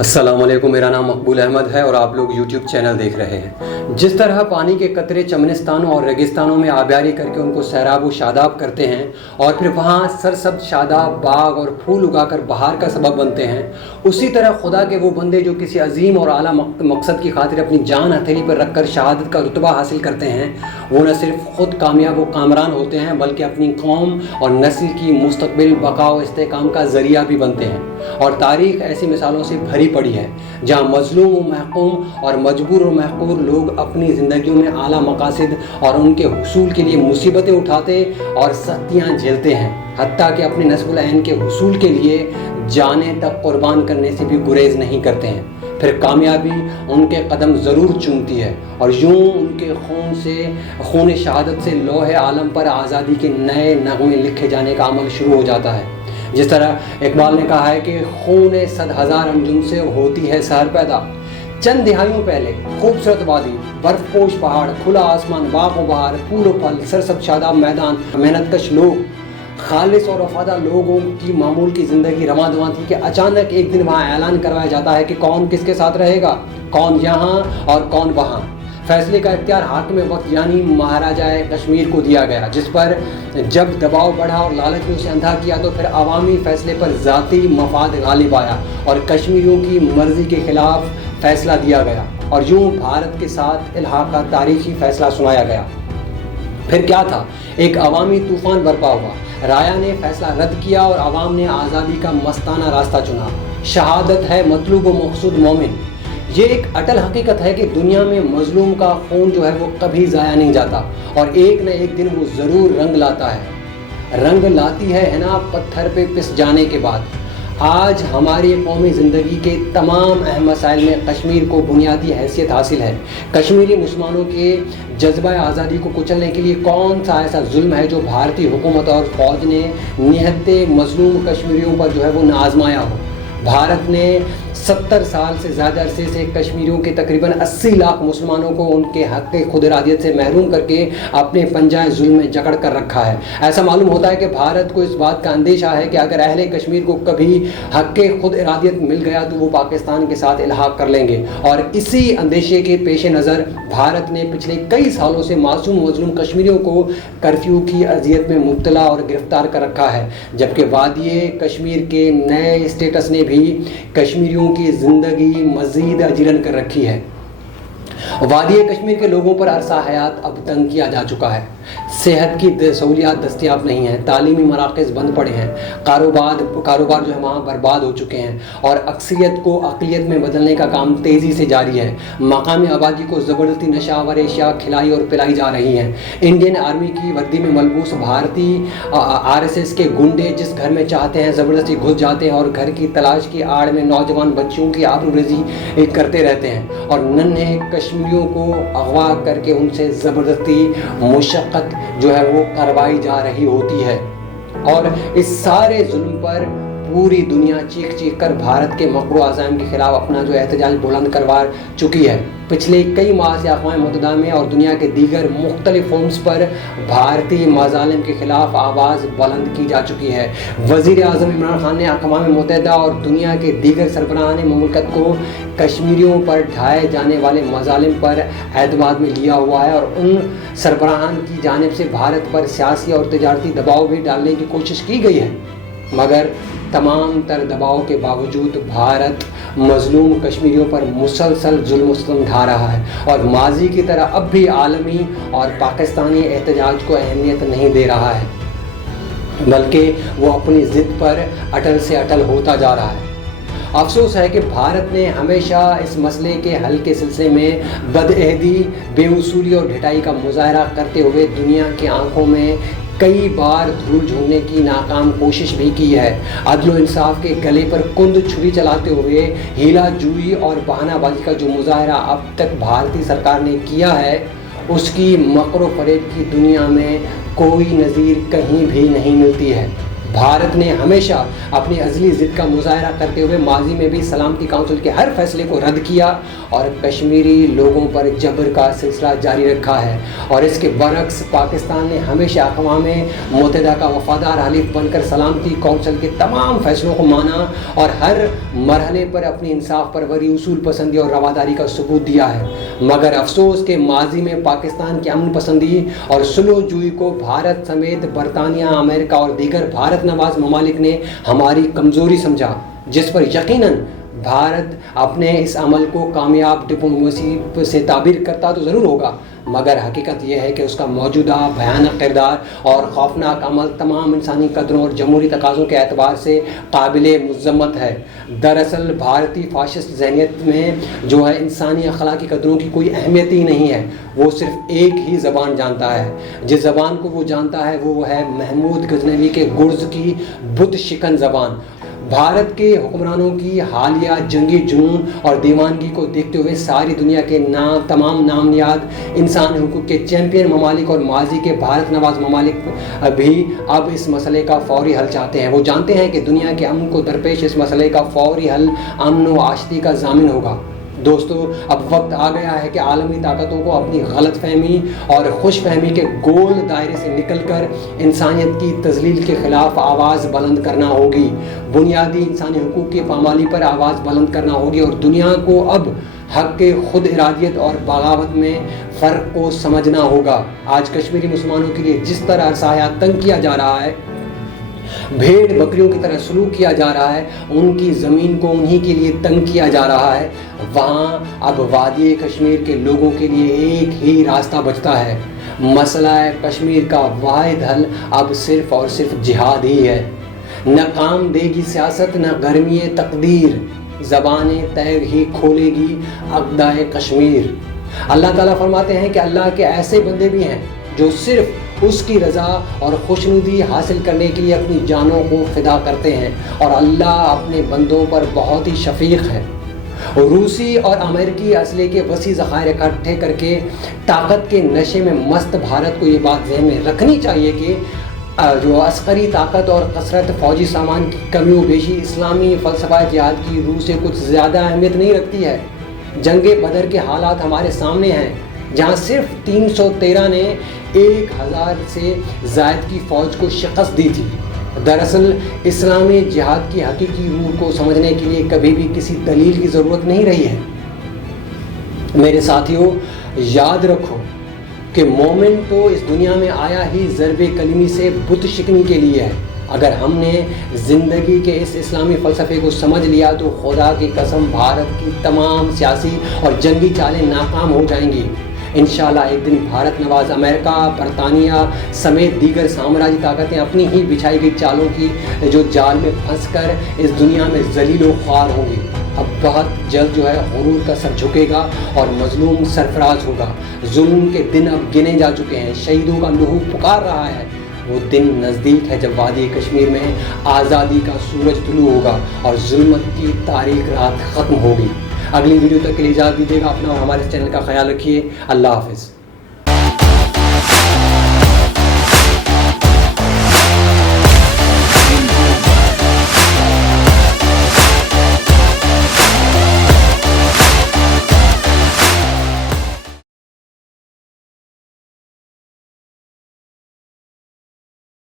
अस्सलामुअलैकुम, मेरा नाम मकबूल अहमद है और आप लोग YouTube चैनल देख रहे हैं। जिस तरह पानी के कतरे चमनिस्तानों और रेगिस्तानों में आबियारी करके उनको सैराब व शादाब करते हैं और फिर वहाँ सरसब्ज़ शादाब बाग और फूल उगाकर बहार का सबब बनते हैं, उसी तरह खुदा के वो बंदे जो किसी अजीम और आला मकसद की खातिर अपनी जान हथेली पर रखकर शहादत का रुतबा हासिल करते हैं, वो न सिर्फ ख़ुद कामयाब व कामरान होते हैं बल्कि अपनी कौम और नस्ल की मुस्तकबिल बका व इस्तेकाम का ज़रिया भी बनते हैं। और तारीख़ ऐसी मिसालों से भरी पड़ी है जहाँ मज़लूम व महकूम और मजबूर व महकूर लोग अपनी ज़िंदगियों में आला मकासद और उनके हुसूल के लिए मुसीबतें उठाते और सख्तियाँ झेलते हैं, हत्ता कि अपने नस्बुल ऐन के हुसूल के लिए जाने तक कुर्बान करने से भी गुरेज नहीं करते हैं। फिर कामयाबी उनके कदम ज़रूर चूमती है और यूं उनके खून शहादत से लोहे आलम पर आज़ादी के नए नगमे लिखे जाने का अमल शुरू हो जाता है। जिस तरह इकबाल ने कहा है कि खून 100,000 अंजुम से होती है सहर पैदा। चंद दिहाइयों पहले खूबसूरत वादी, बर्फपोश पहाड़, खुला आसमान, बाग व बहार, फूल व फल, सरसब्ज़ शादाब मैदान, मेहनतकश लोग, खालिस और वफादार लोगों की मामूल की ज़िंदगी रमा दवा थी कि अचानक एक दिन वहाँ ऐलान करवाया जाता है कि कौन किसके साथ रहेगा, कौन यहाँ और कौन वहाँ। फैसले का इख्तियार हाकिम वक्त यानी महाराजा कश्मीर को दिया गया, जिस पर जब दबाव बढ़ा और लालच ने उसे अंधा किया तो फिर अवामी फैसले पर ज़ाती मफाद गालिब आया और कश्मीरियों की मर्ज़ी के ख़िलाफ़ फ़ैसला दिया गया और यूँ भारत के साथ इल्हाक़ का तारीख़ी फ़ैसला सुनाया गया। फिर क्या था, एक अवामी तूफ़ान बरपा हुआ। राया ने फ़ैसला रद्द किया और आवाम ने आज़ादी का मस्ताना रास्ता चुना। शहादत है मतलूब व मकसूद मोमिन। ये एक अटल हकीकत है कि दुनिया में मज़लूम का खून जो है वो कभी ज़ाया नहीं जाता और एक न एक दिन वो ज़रूर रंग लाता है। रंग लाती है ना पत्थर पे पिस जाने के बाद। आज हमारी कौमी ज़िंदगी के तमाम अहम मसाइल में कश्मीर को बुनियादी हैसियत हासिल है। कश्मीरी मुसलमानों के जज्बा आज़ादी को कुचलने के लिए कौन सा ऐसा जुल्म है जो भारतीय हुकूमत और फ़ौज ने निहत्ते मज़लूम कश्मीरियों पर जो है वो न आज़माया हो। भारत ने 70 साल से ज़्यादा अरसे से कश्मीरियों के तकरीबन 80 लाख मुसलमानों को उनके हक़ खुद इरादियत से महरूम करके अपने पंजाए जुल्म में जकड़ कर रखा है। ऐसा मालूम होता है कि भारत को इस बात का अंदेशा है कि अगर अहले कश्मीर को कभी हक़ खुद इरादियत मिल गया तो वो पाकिस्तान के साथ इल्हाक़ कर लेंगे और इसी अंदेशे के पेश नज़र भारत ने पिछले कई सालों से मासूम मज़लूम कश्मीरियों को कर्फ्यू की अजियत में मुब्तला और गिरफ़्तार कर रखा है, जबकि वादिये कश्मीर के नए स्टेटस ने भी कश्मीरियों की ज़िंदगी मज़ीद अजीरन कर रखी है। वादिये कश्मीर के लोगों पर अरसा हयात अब तंग किया जा चुका है। सेहत की सहूलियात दस्तियाब नहीं हैं, तालीमी मराकज़ बंद पड़े हैं, कारोबार जो है वहाँ बर्बाद हो चुके हैं और अक्सरियत को अक़लियत में बदलने का काम तेज़ी से जारी है। मकामी आबादी को ज़बरदस्ती नशावर एशिया खिलाई और पिलाई जा रही हैं। इंडियन आर्मी की वर्दी में मलबूस भारतीय RSS के गुंडे जिस घर में चाहते हैं ज़बरदस्ती घुस जाते हैं और घर की तलाश की आड़ में नौजवान बच्चियों की आबरूरेज़ी करते रहते हैं और नन्हे कश्मीरियों को अगवा करके उनसे ज़बरदस्ती मुशक्क़त जो है वो करवाई जा रही होती है। और इस सारे जुल्म पर पूरी दुनिया चीख चीख कर भारत के मकरू अज़ाइम के ख़िलाफ़ अपना जो एहतजाज बुलंद करवा चुकी है। पिछले कई माह से अक़वाम मुत्तहिदा में और दुनिया के दीगर मुख्तलिफ फोरम्स पर भारतीय मज़ालिम के ख़िलाफ़ आवाज़ बुलंद की जा चुकी है। वज़ीर आज़म इमरान खान ने अक़वाम मुत्तहिदा और दुनिया के दीगर सरबराहान मुमलिकत को कश्मीरियों पर ढाए जाने वाले मज़ालिम पर एतमाद में लिया हुआ है और उन सरबराहान की जानिब से भारत पर सियासी और तजारती दबाव भी डालने की कोशिश की गई है, मगर तमाम तर दबाव के बावजूद भारत मज़लूम कश्मीरियों पर मुसलसल जुल्म सितम ढा रहा है और माजी की तरह अब भी आलमी और पाकिस्तानी एहतजाज को अहमियत नहीं दे रहा है, बल्कि वो अपनी ज़िद पर अटल से अटल होता जा रहा है। अफसोस है कि भारत ने हमेशा इस मसले के हल के सिलसिले में बदअहदी, बेउसूली और ढिठाई का मुज़ाहरा करते हुए दुनिया की आंखों में कई बार धूल झोंकने की नाकाम कोशिश भी की है। अदल व इंसाफ के गले पर कुंद छुरी चलाते हुए हीला जुई और बहानाबाजी का जो मुज़ाहरा अब तक भारतीय सरकार ने किया है, उसकी मकर व फरेब की दुनिया में कोई नज़ीर कहीं भी नहीं मिलती है। भारत ने हमेशा अपनी अज़ली ज़िद का मुज़ाहरा करते हुए माजी में भी सलामती काउंसिल के हर फैसले को रद्द किया और कश्मीरी लोगों पर जबर का सिलसिला जारी रखा है। और इसके बरक्स पाकिस्तान ने हमेशा अक़वाम मुत्तहिदा का वफ़ादार हलीफ बनकर सलामती काउंसिल के तमाम फैसलों को माना और हर मरहले पर अपनी इंसाफ परवरी, उसूल पसंदी और रवादारी का सबूत दिया है। मगर अफसोस के माजी में पाकिस्तान की अमन पसंदी और सुलह जुई को भारत समेत बरतानिया, अमेरिका और दीगर भारत नवाज ममालिक ने हमारी कमज़ोरी समझा, जिस पर यकीनन भारत अपने इस अमल को कामयाब डिप्लोमेसी से ताबीर करता तो ज़रूर होगा, मगर हकीकत यह है कि उसका मौजूदा भयानक किरदार और खौफनाक अमल तमाम इंसानी कदरों और जमहूरी तकाज़ों के एतबार से काबिल मुज़म्मत है। दरअसल भारतीय फाशिस्ट ज़हनियत में जो है इंसानी अखलाकी कदरों की कोई अहमियत ही नहीं है। वो सिर्फ एक ही ज़बान जानता है। जिस ज़बान को वो जानता है वो है महमूद गजनवी के गुर्ज़ की बुत शिकन ज़बान। भारत के हुक्मरानों की हालिया जंगी जुनून और दीवानगी को देखते हुए सारी दुनिया के तमाम नामनियाद इंसान हुकूक के चैंपियन ममालिक और माजी के भारत नवाज ममालिक भी अब इस मसले का फौरी हल चाहते हैं। वो जानते हैं कि दुनिया के अमन को दरपेश इस मसले का फौरी हल अमन व आशती का ज़ामिन होगा। दोस्तों, अब वक्त आ गया है कि आलमी ताकतों को अपनी गलत फहमी और खुश फहमी के गोल दायरे से निकलकर इंसानियत की तज़लील के ख़िलाफ़ आवाज़ बुलंद करना होगी। बुनियादी इंसानी हुकूक की पामाली पर आवाज़ बुलंद करना होगी और दुनिया को अब हक़ के खुद इरादियत और बगावत में फ़र्क को समझना होगा। आज कश्मीरी मुसलमानों के लिए जिस तरह अरसाया तंग किया जा रहा है, भेड़ बकरियों की तरह सलूक किया जा रहा है, उनकी ज़मीन को उन्हीं के लिए तंग किया जा रहा है, वहाँ अब वादी कश्मीर के लोगों के लिए एक ही रास्ता बचता है। मसला कश्मीर का वाहिद हल अब सिर्फ़ और सिर्फ जिहाद ही है। न काम देगी सियासत, न गर्मी तकदीर, ज़बानें तय ही खोलेगी अक़दाए कश्मीर। अल्लाह ताला फरमाते हैं कि अल्लाह के ऐसे बंदे भी हैं जो सिर्फ़ उसकी रज़ा और खुशनुदी हासिल करने के लिए अपनी जानों को फ़िदा करते हैं और अल्लाह अपने बंदों पर बहुत ही शफ़ीक़ है। रूसी और अमेरिकी असले के वसी ज़खायर इकट्ठे करके ताकत के नशे में मस्त भारत को ये बात ज़हन में रखनी चाहिए कि जो अस्करी ताकत और कसरत फ़ौजी सामान की कमी व बेशी इस्लामी फ़लसफ़ा जिहाद की रूह से कुछ ज़्यादा अहमियत नहीं रखती है। जंगे बदर के हालात हमारे सामने हैं, जहाँ सिर्फ 313 ने 1000 से ज़ायद की फ़ौज को शिकस्त दी थी। दरअसल इस्लामी जिहाद की हकीकी रूह को समझने के लिए कभी भी किसी दलील की ज़रूरत नहीं रही है। मेरे साथियों, याद रखो कि मोमिन तो इस दुनिया में आया ही ज़रबे कलमी से बुत शिकनी के लिए है। अगर हमने ज़िंदगी के इस इस्लामी फ़लसफ़े को समझ लिया तो खुदा की कसम भारत की तमाम सियासी और जंगी चालें नाकाम हो जाएंगी। इंशाअल्लाह एक दिन भारत नवाज अमेरिका, बरतानिया समेत दीगर साम्राज्य ताकतें अपनी ही बिछाई गई चालों की जो जाल में फंसकर इस दुनिया में ज़लील व ख्वार होंगी। अब बहुत जल्द जो है गुरूर का सर झुकेगा और मजलूम सरफराज होगा। जुल्म के दिन अब गिने जा चुके हैं, शहीदों का लहू पुकार रहा है। वो दिन नज़दीक है जब वादी कश्मीर में आज़ादी का सूरज तुलू होगा और जुल्मत की तारीख रात ख़त्म होगी। अगली वीडियो तक के लिए इजाज़त दीजिएगा। अपना और हमारे चैनल का ख्याल रखिए। अल्लाह हाफ़िज़।